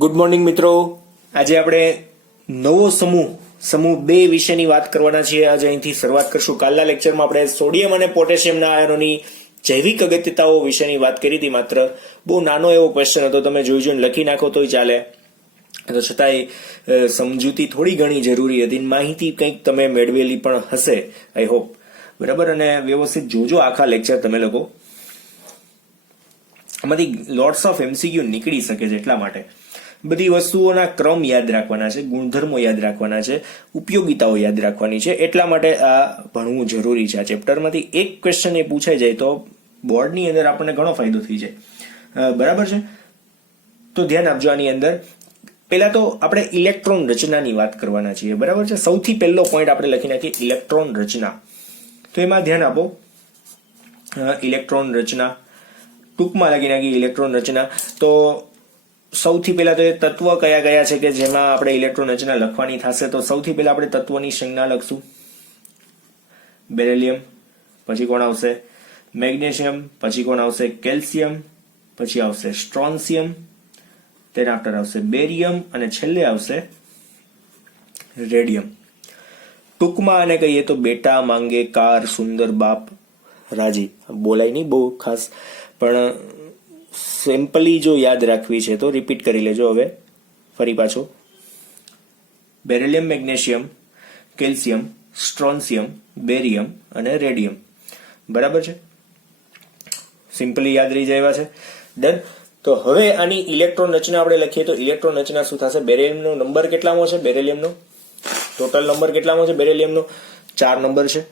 Good morning મિત્રો. આજે આપણે નવો સમૂહ 2 વિશેની વાત કરવાના છીએ. આજે અહીંથી શરૂઆત કરશું. કાલના લેક્ચરમાં આપણે સોડિયમ અને પોટેશિયમના આયનોની જૈવિક અગત્યતાઓ વિશેની વાત કરી હતી. માત્ર બહુ નાનો એવો ક્વેશ્ચન હતો, તમે જોઈને લખી નાખો તોય ચાલે, તો છતાંય સમજૂતી થોડી ઘણી જરૂરી હતી. માહિતી કંઈક તમે મેળવેલી પણ હશે, આઈ હોપ. બરાબર, અને વ્યવસ્થિત જોજો આખા લેક્ચર તમે લોકો. આમાંથી લોટ્સ ઓફ એમસીક્યુ નીકળી શકે છે, એટલા માટે બધી વસ્તુઓના ક્રમ યાદ રાખવાના છે, ગુણધર્મો યાદ રાખવાના છે, ઉપયોગિતાઓ યાદ રાખવાની છે. એટલા માટે આ ભણવું જરૂરી છે. આ ચેપ્ટરમાંથી એક ક્વેશ્ચન એ પૂછાઈ જાય તો બોર્ડની અંદર આપણને ઘણો ફાયદો થઈ જાય. બરાબર છે, તો ધ્યાન આપજો. આની અંદર પહેલા તો આપણે ઇલેક્ટ્રોન રચનાની વાત કરવાના છીએ. બરાબર છે, સૌથી પહેલો પોઈન્ટ આપણે લખી નાખીએ ઇલેક્ટ્રોન રચના. તો એમાં ધ્યાન આપો, ઇલેક્ટ્રોન રચના ટૂંકમાં લખી નાખી ઇલેક્ટ્રોન રચના. તો સૌથી પહેલા તો એ તત્વ કયા કયા છે કે જેમાં આપણે ઇલેક્ટ્રોન રચના લખવાની થશે. તો સૌથી પહેલા આપણે તત્વની સંજ્ઞા લખશું. બેરિલિયમ, પછી કોણ આવશે મેગ્નેશિયમ, પછી કોણ આવશે કેલ્શિયમ, પછી આવશે સ્ટ્રોન્શિયમ, તેના આફ્ટર આવશે બેરિયમ, અને છેલ્લે આવશે રેડિયમ. ટૂંકમાં આને કહીએ તો બેટા માંગે કાર, સુંદર બાપ રાજી. બોલાય નહીં બહુ ખાસ, પણ સિમ્પલી જો યાદ રાખવી છે તો રિપીટ કરી લેજો. હવે ફરી પાછો બેરિલિયમ, મેગ્નેશિયમ, કેલ્શિયમ, સ્ટ્રોન્શિયમ, બેરિયમ અને રેડિયમ. બરાબર છે, સિમ્પલી યાદ રહી જાય એવા છે. ડન. તો હવે આની ઇલેક્ટ્રોન રચના આપણે લખીએ તો ઇલેક્ટ્રોન રચના શું થશે? બેરિલિયમનો નંબર કેટલામો છે? બેરિલિયમનો ટોટલ નંબર કેટલામો છે? બેરિલિયમનો 4 નંબર છે.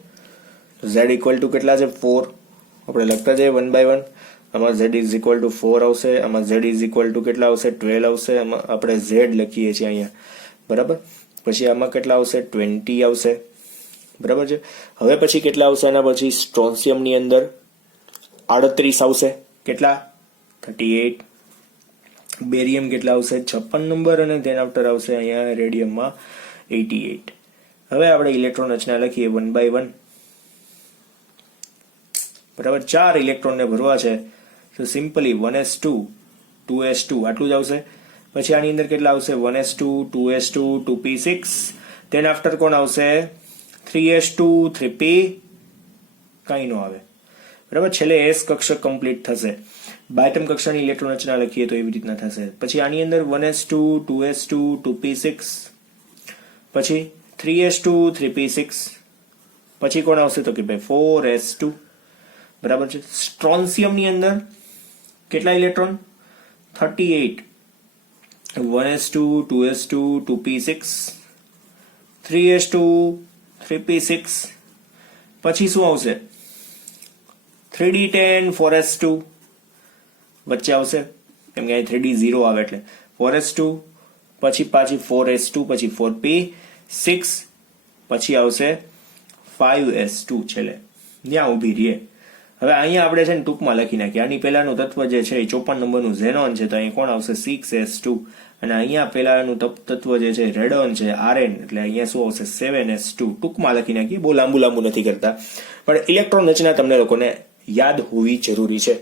Z ઇક્વલ ટુ કેટલા છે? 4. આપણે લખતા જઈએ 1 by 1. આમાં Z ઇઝ ઇક્વલ ટુ 4 આવશે, આમાં Z ઇઝ ઇક્વલ ટુ કેટલા આવશે? 12 આવશે. આમાં આપણે Z લખીએ છીએ અહીંયા. બરાબર, પછી આમાં કેટલા આવશે? 20 આવશે. બરાબર છે. હવે પછી કેટલા આવશે? આના પછી સ્ટ્રોન્શિયમની અંદર 38 આવશે. કેટલા? 38. બેરિયમ કેટલા આવશે? 56 નંબર, અને તેના આફ્ટર આવશે અહીંયા રેડિયમમાં 88. હવે આપણે ઇલેક્ટ્રોન રચના લખીએ 1 by 1. બરાબર, 4 ઇલેક્ટ્રોનને ભરવા છે તો સિમ્પલી 1s2 2s2 આટલું જ આવશે. પછી આની અંદર કેટલા આવશે? 1s2 2s2 2p6. તેના આફ્ટર કોણ આવશે? 3s2 3p. કઈ નો આવે. બરાબર, છેલ્લે s કક્ષક કમ્પ્લીટ થશે. બાયટમ કક્ષાની ઇલેક્ટ્રોન રચના લખીએ તો એવી રીતના થશે. પછી આની અંદર 1s2 2s2 2p6, પછી 3s2 3p6, પછી કોણ આવશે તો કે ભાઈ 4s2. બરાબર છે. સ્ટ્રોન્શિયમની અંદર કેટલા electron? 38. 1s2 2s2 2p6, 3s2 3p6, પછી શું આવશે? 3d10 4s2 વચ્ચે આવશે, કેમ કે અહીં 3d 0 આવે એટલે 4s2, પછી પાછી 4s2, પછી 4p6, પછી આવશે 5s2 છેલ્લે. ત્યાં ઊભી રહીએ. હવે અહીંયા આપણે છે ને ટૂંકમાં લખી નાખીએ. આની પહેલાનું તત્વ જે છે એ 54 નંબરનું ઝેનોન છે, તો અહીં કોણ આવશે? 6s2. અને અહીંયા પહેલાનું તત્વ જે છે રેડોન છે, Rn, એટલે અહીંયા શું આવશે? 7s2. ટૂંકમાં લખી નાખીએ, બહુ લાંબુ નથી કરતા, પણ ઇલેક્ટ્રોન રચના તમને લોકોને યાદ હોવી જરૂરી છે.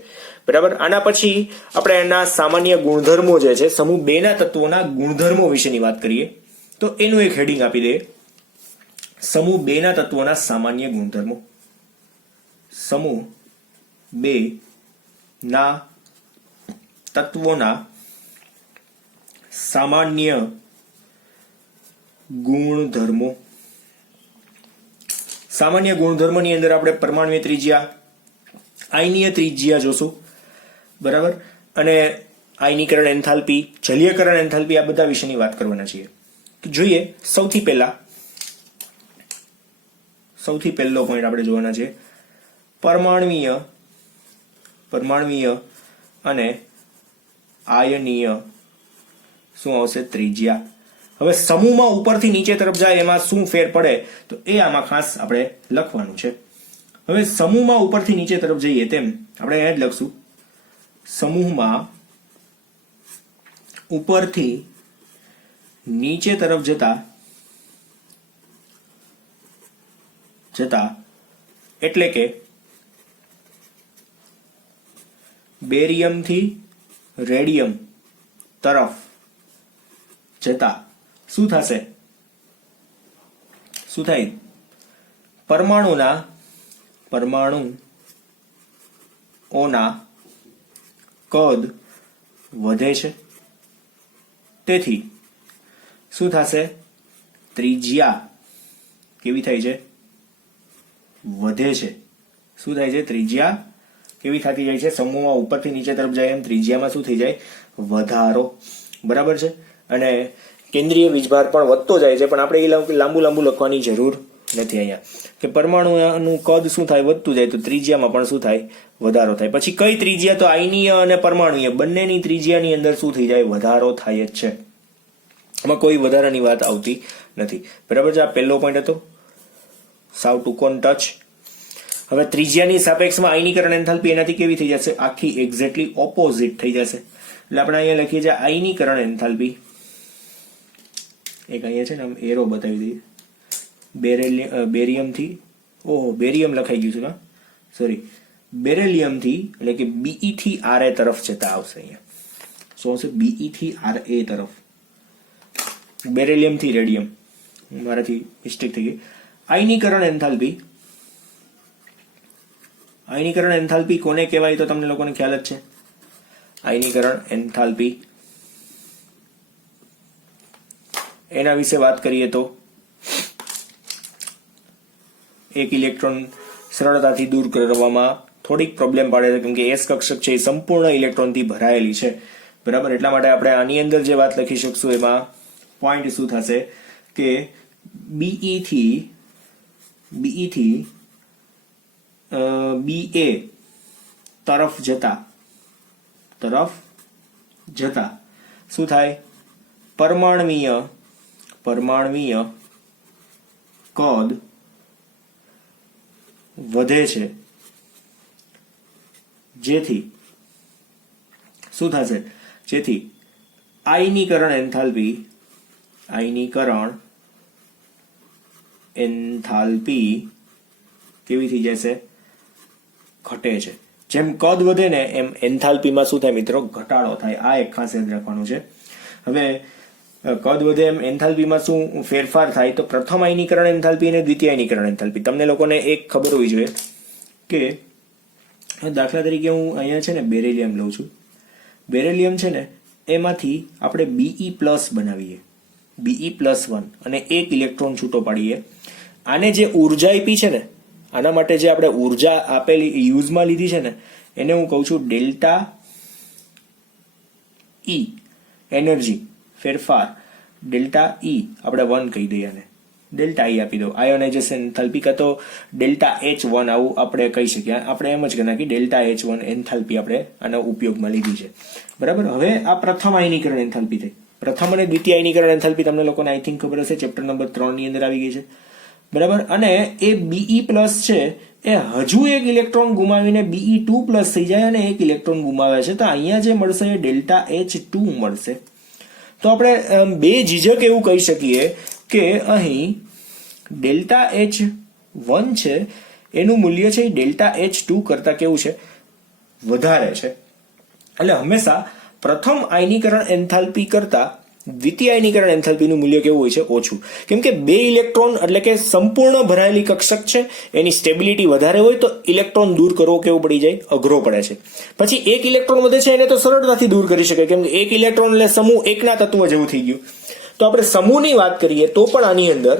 બરાબર. આના પછી આપણે એના સામાન્ય ગુણધર્મો જે છે, સમૂહ 2 ના તત્વોના ગુણધર્મો વિશેની વાત કરીએ તો એનું એક હેડિંગ આપી દઈએ, સમૂહ 2 ના તત્વોના સામાન્ય ગુણધર્મો. સમૂહ 2 ના તત્વોના સામાન્ય ગુણધર્મો. સામાન્ય ગુણધર્મોની અંદર આપણે પરમાણ્વીય ત્રિજ્યા, આયનીય ત્રિજ્યા જોશું. બરાબર, અને આયનીકરણ એન્થાલ્પી, જલીયકરણ એન્થાલ્પી, આ બધા વિશેની વાત કરવાના છીએ. તો જોઈએ, સૌથી પહેલો પોઈન્ટ આપણે જોવાના છે પરમાણ્વીય અને આયનીય શું આવશે? ત્રિજ્યા. હવે સમૂહમાં ઉપરથી નીચે તરફ જાય એમાં શું ફેર પડે તો એ આમાં ખાસ આપણે લખવાનું છે. હવે સમૂહમાં ઉપરથી નીચે તરફ જઈએ તેમ આપણે અહીંયા જ લખશું, સમૂહમાં ઉપરથી નીચે તરફ જતા એટલે કે બેરિયમથી રેડિયમ તરફ જતા શું થશે? શું થાય? પરમાણુઓના કદ વધે છે, તેથી શું થશે? ત્રિજ્યા કેવી થાય છે? વધે છે. શું થાય છે? ત્રિજ્યા કેવી થતી જાય છે? સમૂહમાં ઉપરથી નીચે તરફ જાય એમ ત્રિજ્યામાં શું થઈ જાય? વધારો. બરાબર છે. અને કેન્દ્રીય વીજભાર પણ વધતો જાય છે, પણ આપણે એ લાંબુ લખવાની જરૂર નથી અહીંયા, કે પરમાણુનું કદ શું થાય? વધતું જાય, તો ત્રિજ્યામાં પણ શું થાય? વધારો થાય. પછી કઈ ત્રિજ્યા? તો આયનીય અને પરમાણુય બંનેની ત્રિજ્યાની અંદર શું થઈ જાય? વધારો થાય જ છે. એમાં કોઈ વધારાની વાત આવતી નથી. બરાબર છે. આ પહેલો પોઈન્ટ હતો, સાવ ટૂંકો ટચ. હવે ત્રિજ્યાની સાપેક્ષમાં આયનીકરણ એન્થાલ્પી એનાથી કેવી થઈ જશે? આખી એક્ઝેક્ટલી ઓપોઝિટ થઈ જશે. એટલે આપણે અહીંયા લખીએ છીએ આયનીકરણ એન્થાલ્પી. એક અહીંયા છે ને આમ એરો બતાવી દઈએ. બેરિયમથી, ઓહો બેરિયમ લખાઈ ગયું છે ના, સોરી, બેરેલિયમથી એટલે કે બીઈ થી આરએ તરફ જતા આવશે. અહીંયા શું આવશે? બીઈ થી આરએ તરફ. બેરેલિયમ થી રેડિયમ, મારાથી મિસ્ટેક થઈ ગઈ. આયનીકરણ એન્થાલ્પી કોને કહેવાય? તો તમને લોકોને ખ્યાલ જ છે. આયનીકરણ એન્થાલ્પી એના વિશે વાત કરીએ તો એક ઇલેક્ટ્રોન સરળતાથી દૂર કરવામાં થોડીક પ્રોબ્લેમ પાડે છે, કેમ કે એસ કક્ષક છે એ સંપૂર્ણ ઇલેક્ટ્રોનથી ભરાયેલી છે. બરાબર. એટલા માટે આપણે આની અંદર જે વાત લખી શકશું એમાં પોઈન્ટ શું થશે કે બીઈ થી BA તરફ જતા શું થાય? પરમાણવીય કદ વધે છે, જેથી શું થશે? જેથી આયનીકરણ એન્થાલ્પી કેવી થઈ જશે? ઘટે છે. જેમ કદ વધે ને એમ એન્થાલ્પીમાં શું થાય મિત્રો? ઘટાડો થાય. આ એક ખાસ યાદ રાખવાનું છે. હવે કદ વધે એમ એન્થાલ્પીમાં શું ફેરફાર થાય? તો પ્રથમ આયનીકરણ એન્થાલ્પી અને દ્વિતીય આયનીકરણ એન્થાલ્પી. તમને લોકોને એક ખબર હોવી જોઈએ કે દાખલા તરીકે હું અહીંયા છે ને બેરેલિયમ લઉં છું. બેરેલિયમ છે ને એમાંથી આપણે BE+ બનાવીએ, BE+1, અને એક ઇલેક્ટ્રોન છૂટો પાડીએ. આને જે ઉર્જા આપી છે ને, આના માટે જે આપણે ઉર્જા આપેલી યુઝમાં લીધી છે ને, એને હું કહું છું ડેલ્ટા E એનર્જી ફેરફાર. ડેલ્ટા E આપણે 1 કહી દઈએ, અને ડેલ્ટા E આપી દો. આયોનાઇઝેશન એન્થાલ્પી કાં તો ડેલ્ટા H1 આવું આપણે કહી શકીએ. આપણે એમ જ કરી નાખીએ ડેલ્ટા H1 એન્થાલ્પી આપણે આના ઉપયોગમાં લીધી છે. બરાબર. હવે આ પ્રથમ આયનીકરણ એન્થાલ્પી થઈ. પ્રથમ અને દ્વિતીય આયનીકરણ એન્થાલ્પી તમને લોકોને આઈ થિંક ખબર હશે, ચેપ્ટર નંબર 3 ની અંદર આવી ગઈ છે. બરાબર. અને એ BE+ છે એ હજુ એક ઇલેક્ટ્રોન ગુમાવીને BE2+ થઈ જાય અને એક ઇલેક્ટ્રોન ગુમાવે છે. તો અહીંયા જે મળશે એ ડેલ્ટા H2 મળશે. તો આપણે બે ઝીઝક એવું કહી શકીએ કે અહીં ડેલ્ટા H1 છે એનું મૂલ્ય છે ડેલ્ટા H2 કરતા કેવું છે? વધારે છે. એટલે હંમેશા પ્રથમ આયનીકરણ એન્થાલ્પી કરતા દ્વિતીય આયનીકરણ એન્થાલ્પીનું મૂલ્ય કેવું હોય છે? ઓછું. કેમ કે બે ઇલેક્ટ્રોન એટલે કે સંપૂર્ણ ભરાયેલી કક્ષક છે, એની સ્ટેબિલિટી વધારે હોય તો ઇલેક્ટ્રોન દૂર કરવો કેવું પડી જાય? અઘરો પડે છે. પછી એક ઇલેક્ટ્રોન વધે છે એને તો સરળતાથી દૂર કરી શકાય, કેમ કે એક ઇલેક્ટ્રોન એટલે સમૂહ એકના તત્વ જેવું થઈ ગયું. તો આપણે સમૂહની વાત કરીએ તો પણ આની અંદર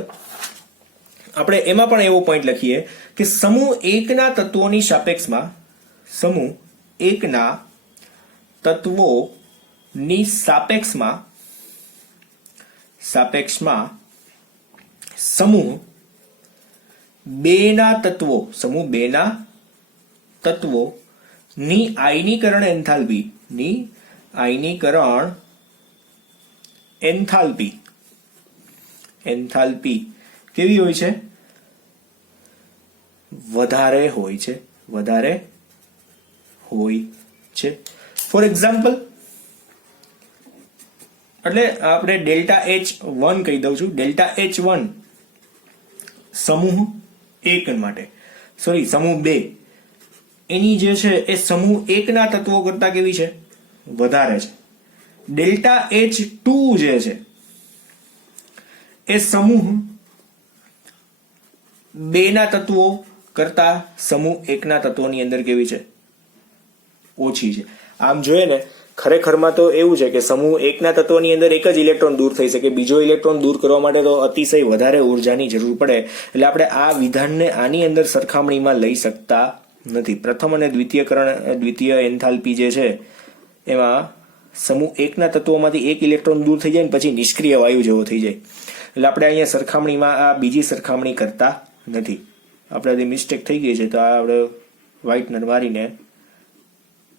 આપણે એમાં પણ એવો પોઈન્ટ લખીએ કે સમૂહ એકના તત્વોની સાપેક્ષમાં સમૂહ બેના તત્વોની આયનીકરણ એન્થાલ્પી કેવી હોય છે? વધારે હોય છે. ફોર એક્ઝામ્પલ, એટલે આપણે ડેલ્ટા H1 કહી દઉં છું. ડેલ્ટા H1 સમૂહ 1 માટે, સોરી સમૂહ 2 એની જે છે એ સમૂહ 1 ના તત્વો કરતા કેવી છે? વધારે છે. ડેલ્ટા H2 જે છે એ સમૂહ 2 ના તત્વો કરતા સમૂહ 1 ના તત્વોની અંદર કેવી છે? ઓછી છે. આમ જોઈએ ને ખરેખરમાં તો એવું છે કે સમૂહ 1 ના તત્વની અંદર એક જ ઇલેક્ટ્રોન દૂર થઈ શકે, બીજો ઇલેક્ટ્રોન દૂર કરવા માટે તો અતિશય વધારે ઉર્જાની જરૂર પડે. એટલે આપણે આ વિધાનને આની અંદર સરખામણીમાં લઈ શકતા નથી. પ્રથમ અને દ્વિતીય એન્થાલ્પી જે છે એમાં સમૂહ 1 ના તત્વોમાંથી એક ઇલેક્ટ્રોન દૂર થઈ જાય ને પછી નિષ્ક્રિય વાયુ જેવો થઈ જાય. એટલે આપણે અહીંયા સરખામણીમાં આ બીજી સરખામણી કરતા નથી. આપણે મિસ્ટેક થઈ ગઈ છે તો આ આપણે વ્હાઇટનર મારીને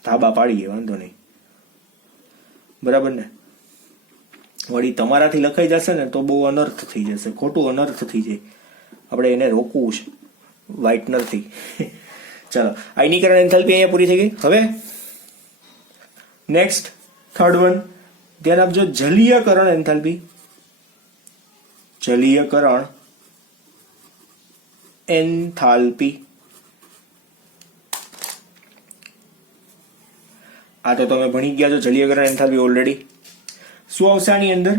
ધાબા પાડીએ, વાંધો નહીં. બરાબર ને? વળી તમારાથી લખાઈ જશે ને તો બહુ અનર્થ થઈ જશે, ખોટું અનર્થ થઈ જાય. આપણે એને રોકવું છે વ્હાઇટનરથી. ચાલો, આયનીકરણ એન્થાલ્પી અહીંયા પૂરી થઈ ગઈ. હવે નેક્સ્ટ થર્ડ વન, ધ્યાન આપજો, જલીયકરણ એન્થાલ્પી. જલીયકરણ એન્થાલ્પી આ તો તમે ભણી ગયા છો, જલીયકરણ એન્થાલ્પી ઓલરેડી. શું આવશે આની અંદર?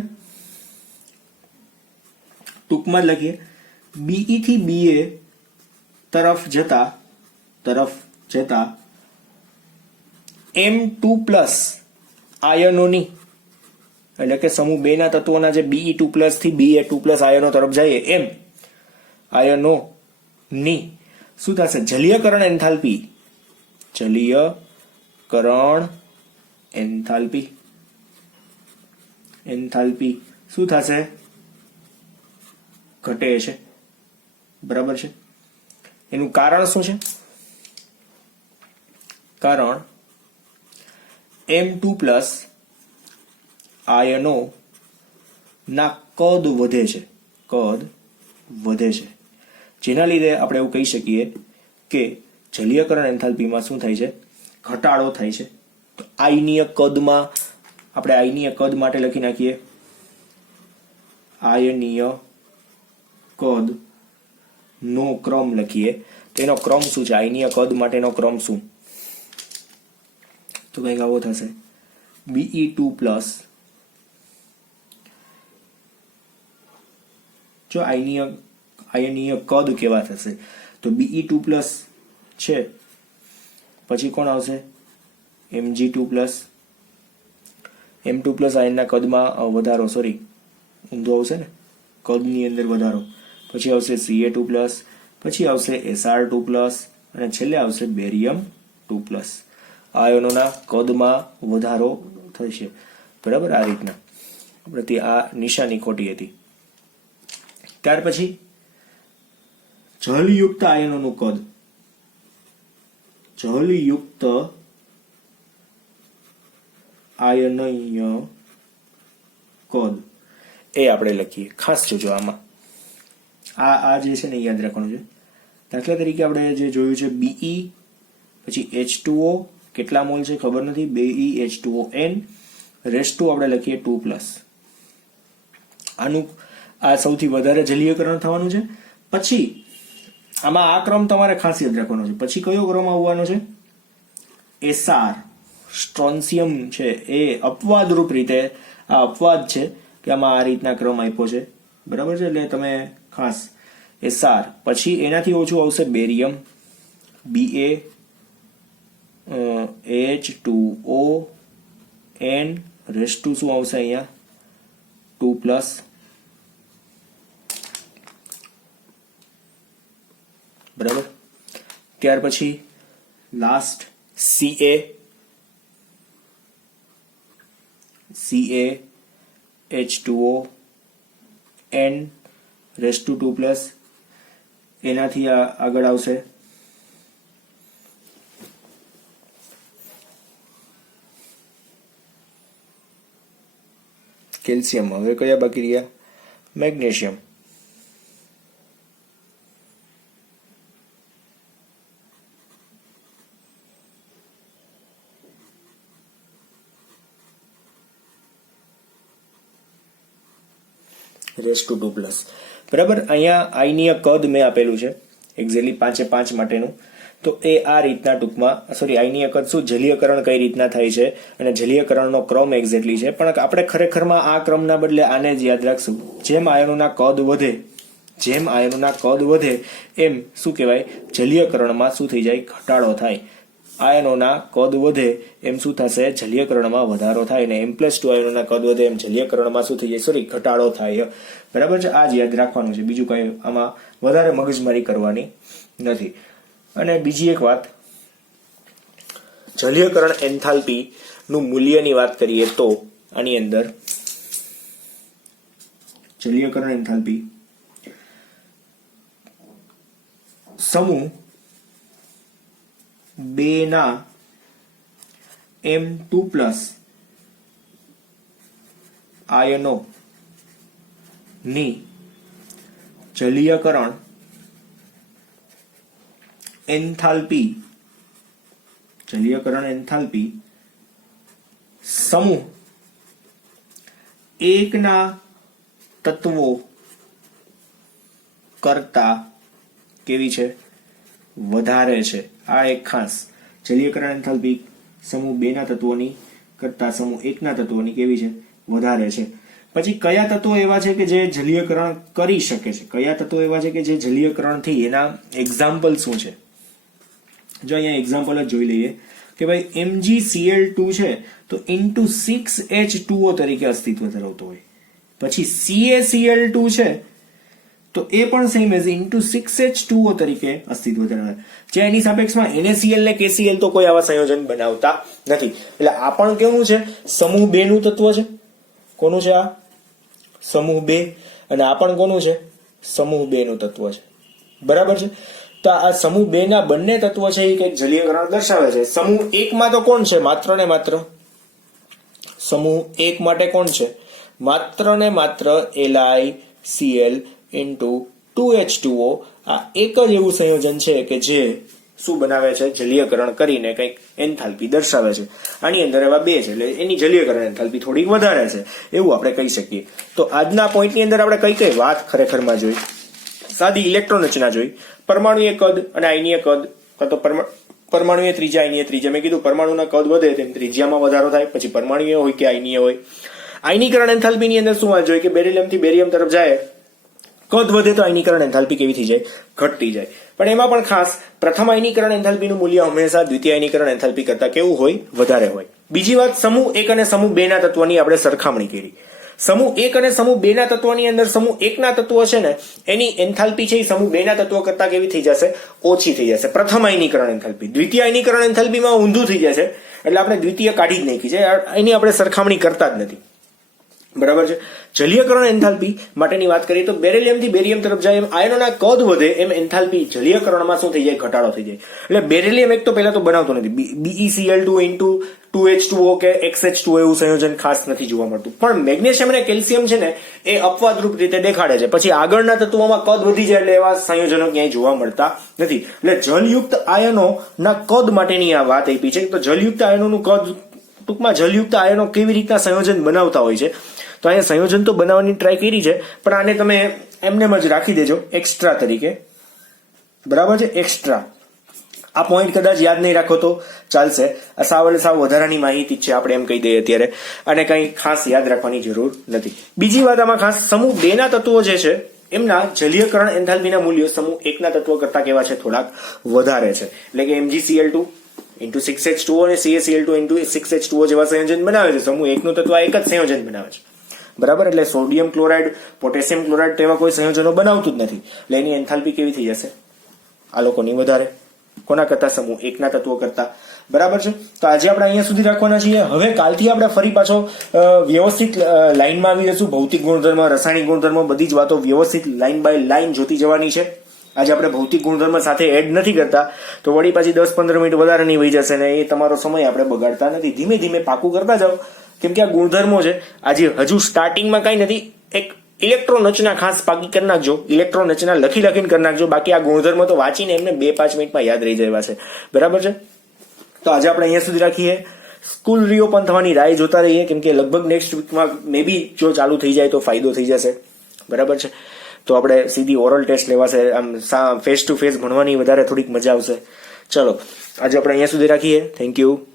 ટૂંકમાં જ લખીએ, BE થી BA તરફ જતા M2+ આયનોની, એટલે કે સમૂહ 2 ના તત્વોના જે Be2+ થી Ba2+ આયનો તરફ જાય એમ આયનોની શું થશે? જલીયકરણ એન્થાલ્પી. જલીયકરણ એન્થાલ્પી શું થશે? ઘટે છે. બરાબર છે? એનું કારણ શું છે? કારણ M2+ આયનો ના કદ વધે છે. જેના લીધે આપણે એવું કહી શકીએ કે જલીયકરણ એન્થાલ્પીમાં શું થાય છે? ઘટાડો થાય છે. તો આયનીય કદમાં આપણે આયનીય કદ માટે લખી નાખીએ, આયનીય કદ નો ક્રમ લખીએ. તેનો ક્રમ શું છે? આયનીય કદ માટેનો ક્રમ શું? તો કંઈક આવો થશે, Be2+. જો આયનીય કદ કેવા થશે તો Be2+ છે, પછી કોણ આવશે? Mg2+. M2+ આયનના કદમાં વધારો, ઊંધો આવશે ને, કદની અંદર વધારો. પછી આવશે Ca2+, પછી આવશે Sr2+, અને છેલ્લે આવશે Barium2+. આયનોના કદમાં વધારો થશે. બરાબર? આ રીતના આપણે આ નિશાની ખોટી હતી. ત્યાર પછી જલયુક્ત આયનોનું કદ. જલયુક્ત આયનીય કદ એ આપણે લખીએ. ખાસ જોજો આમાં આ જે છે ને યાદ રાખવાનું છે. દાખલા તરીકે આપણે જે જોયું છે Be પછી H2O કેટલા મોલ છે ખબર નથી, BeH2ON રેસ્ટુ આપણે લખીએ 2+. આનું આ સૌથી વધારે જલીયકરણ થવાનું છે. પછી આમાં આ ક્રમ તમારે ખાસ યાદ રાખવાનો છે. પછી કયો ક્રમ આવવાનો છે? Sr સ્ટ્રોન્સિયમ છે એ અપવાદરૂપ રીતે આ અપવાદ છે કે આમાં આ રીતના ક્રમ આપ્યો છે. બરાબર છે? એટલે તમે ખાસ Sr, પછી એનાથી ઓછું આવશે બેરિયમ, BaH2ON રેસ્ટુ શું આવશે અહીંયા? 2+. બરાબર? ત્યાર પછી લાસ્ટ CaH2ON રેસ્ટુ 2+. એનાથી આગળ આવશે કેલ્શિયમ. હવે કયા બાકી રહ્યા? મેગ્નેશિયમ. રેસ્ટુ 2+. બરાબર? અહીંયા આયનીય કદ મેં આપેલું છે એક્ઝેક્ટલી 5 માટેનું. તો એ આ રીતના ટૂંકમાં આયનીય કદ શું જલીયકરણ કઈ રીતના થાય છે અને જલીયકરણનો ક્રમ એક્ઝેક્ટલી છે, પણ આપણે ખરેખરમાં આ ક્રમના બદલે આને જ યાદ રાખશું. જેમ આયનોના કદ વધે એમ શું કહેવાય, જલીયકરણમાં શું થઈ જાય, ઘટાડો થાય. આયનોના કદ વધે એમ શું થશે, જલીયકરણમાં વધારો થાય, અને M+2 આયનોના કદ વધે એમ જલીયકરણમાં શું થઈ જાય, ઘટાડો થાય. બરાબર છે, આ જ યાદ રાખવાનું છે, બીજું કઈ આમાં વધારે મગજમારી કરવાની નથી. અને બીજી એક વાત, જલીયકરણ એન્થાલ્પી નું મૂલ્યની વાત કરીએ તો આની અંદર જલીયકરણ એન્થાલ્પી સમૂહ 2 ના M2+ આયનો ની જલીયકરણ એન્થાલ્પી સમૂહ 1 ના તત્વો કરતા કેવી છે, વધારે છે. આ એક ખાસ, જલીયકરણ એન્થાલ્પી સમૂહ 2 ના તત્વોની કરતા સમૂહ 1 ના તત્વોની કેવી છે, વધારે છે. પછી કયા તત્વો એવા છે કે જે જલીયકરણ કરી શકે છે, કયા તત્વો એવા છે કે જે જલીયકરણથી, એના એક્ઝામ્પલ શું છે. જો અહીંયા એક્ઝામ્પલ જ જોઈ લઈએ કે ભાઈ MgCl2 છે તો into 6H2O તરીકે અસ્તિત્વ ધરાવતો હોય. પછી CaCl2 છે તો એ પણ સેમ એઝ into 6H2O તરીકે અસ્તિત્વ ધરાવે છે. એની સાપેક્ષમાં NaCl ને KCl તો કોઈ આવા સંયોજન બનાવતા નથી. એટલે આ પણ કેવું છે, સમૂહ 2 નું તત્વ છે. કોનું છે આ, સમૂહ 2. અને આ પણ કોનું છે, સમૂહ 2 નું તત્વ છે. બરાબર છે. તો આ સમૂહ 2 ના બંને તત્વો છે એ કઈક જલીયકરણ દર્શાવે છે. સમૂહ 1 માં તો કોણ છે, માત્ર ને માત્ર સમૂહ 1 માટે કોણ છે, માત્ર ને માત્ર LiCl into 2H2O. આ એક જ એવું સંયોજન છે કે જે શું બનાવે છે, જલીયકરણ કરીને કંઈક એન્થાલ્પી દર્શાવે છે. આની અંદર એવા 2 છે એટલે એની જલીયકરણ એન્થાલ્પી થોડીક વધારે છે એવું આપણે કહી શકીએ. તો આજના પોઈન્ટની અંદર આપણે કઈ કઈ વાત ખરેખરમાં જોઈ, સાદી ઇલેક્ટ્રોન રચના જોઈ, પરમાણુય કદ અને આયનીય કદ, કાં તો પરમાણુય ત્રિજ્યા, આયનીય ત્રિજ્યા. મેં કીધું પરમાણુના કદ વધે તેમ ત્રિજ્યામાં વધારો થાય, પછી પરમાણુય હોય કે આયનીય હોય. આયનીકરણ એન્થાલ્પીની અંદર શું વાત જોઈએ કે બેરિલિયમ થી બેરિયમ તરફ જાય, કદ વધે તો આયનીકરણ એન્થાલ્પી કેવી થઈ જાય, ઘટતી જાય. પણ એમાં પણ ખાસ પ્રથમ આયનીકરણ એન્થાલ્પીનું મૂલ્ય હંમેશા દ્વિતીય આયનીકરણ એન્થાલ્પી કરતા કેવું હોય, વધારે હોય. બીજી વાત, સમૂહ 1 અને સમૂહ 2 ના તત્વોની આપણે સરખામણી કરી. સમૂહ 1 અને સમૂહ 2 ના તત્વોની અંદર સમૂહ 1 ના તત્વો છે ને એની એન્થાલ્પી છે એ સમૂહ 2 ના તત્વો કરતા કેવી થઈ જશે, ઓછી થઈ જશે. પ્રથમ આયનીકરણ એન્થાલ્પી. દ્વિતીય આયનીકરણ એન્થાલ્પીમાં ઊંધું થઈ જશે, એટલે આપણે દ્વિતીય કાઢી જ નાખી છે, એની આપણે સરખામણી કરતા જ નથી. બરાબર છે. જલીયકરણ એન્થાલ્પી માટેની વાત કરીએ તો બેરિલિયમ થી બેરિયમ તરફ જાય એમ આયનોના કદ વધે એમ એન્થાલ્પી જલીયકરણમાં શું થઈ જાય, ઘટાડો થઈ જાય. એટલે બેરિલિયમ એક તો પહેલા તો બનાવતો નથી, BeCl2 into 2H2O કે XH2O એવું સંયોજન ખાસ નથી જોવા મળતું. પણ મેગ્નેશિયમ અને કેલ્શિયમ છે ને એ અપવાદરૂપ રીતે દેખાડે છે. પછી આગળના તત્વોમાં કદ વધી જાય એટલે એવા સંયોજનો ક્યાંય જોવા મળતા નથી. એટલે જલયુક્ત આયનોના કદ માટેની આ વાત આપી છે. તો જલયુક્ત આયનોનું કદ, ટૂંકમાં જલયુક્ત આયનો કેવી રીતના સંયોજન બનાવતા હોય છે, તો અહીંયા સંયોજન તો બનાવવાની ટ્રાય કરી છે, પણ આને તમે એમનેમ જ રાખી દેજો એક્સ્ટ્રા તરીકે. બરાબર છે, એક્સ્ટ્રા. આ પોઈન્ટ કદાચ યાદ નહીં રાખો તો ચાલશે. આ સાવ વધારાની માહિતી છે, આપણે એમ કહી દઈએ અત્યારે, અને કંઈ ખાસ યાદ રાખવાની જરૂર નથી. બીજી વાત આમાં ખાસ, સમૂહ 2 ના તત્વો જે છે એમના જલીયકરણ એન્થાલ્પીના મૂલ્યો સમૂહ 1 ના તત્વો કરતા કેવા છે, થોડાક વધારે છે. એટલે કે MgCl2 into 6H2O અને CaCl2 into 6H2O જેવા સંયોજન બનાવે છે. સમૂહ 1 નું તત્વ એક જ સંયોજન બનાવે છે. બરાબર. એટલે સોડિયમ ક્લોરાઇડ, પોટેશિયમ ક્લોરાઇડ તેવા કોઈ સંયોજનો બનાવતું જ નથી. એટલે એની એન્થાલ્પી કેવી થઈ જશે, આ લોકોની વધારે. કોના કરતા, સમૂહ 1 ના તત્વો કરતા. બરાબર છે. તો આજે આપણે અહીંયા સુધી રાખવાના છીએ. હવે કાલથી આપણે ફરી પાછો વ્યવસ્થિત લાઈનમાં આવી જશું. ભૌતિક ગુણધર્મ, રાસાયણિક ગુણધર્મ, બધી જ વાતો વ્યવસ્થિત લાઈન બાય લાઈન જોતી જવાની છે. આજે આપણે ભૌતિક ગુણધર્મ સાથે એડ નથી કરતા તો વળી પાછી 10-15 મિનિટ વધારાની વહી જશે ને એ તમારો સમય આપણે બગાડતા નથી. ધીમે ધીમે પાકું કરતા જાઓ, કેમ કે આ ગુણધર્મો છે આજે હજુ સ્ટાર્ટિંગમાં કઈ નથી. એક ઇલેક્ટ્રોન રચના ખાસ પાકી કરી નાખજો, ઇલેક્ટ્રોન રચના લખીને કરી નાખજો. બાકી આ ગુણધર્મો તો વાંચીને એમને 2-5 મિનિટમાં યાદ રહી જવા છે. બરાબર છે. તો આજે આપણે અહીંયા સુધી રાખીએ. સ્કૂલ રીઓપન થવાની રાહ જોતા રહીએ, કેમ કે લગભગ નેક્સ્ટ વીકમાં મે બી જો ચાલુ થઈ જાય તો ફાયદો થઈ જશે. બરાબર છે. તો આપણે સીધી ઓરલ ટેસ્ટ લેવાશે. આમ ફેસ ટુ ફેસ ભણવાની વધારે થોડીક મજા આવશે. ચલો આજે આપણે અહીંયા સુધી રાખીએ. Thank you.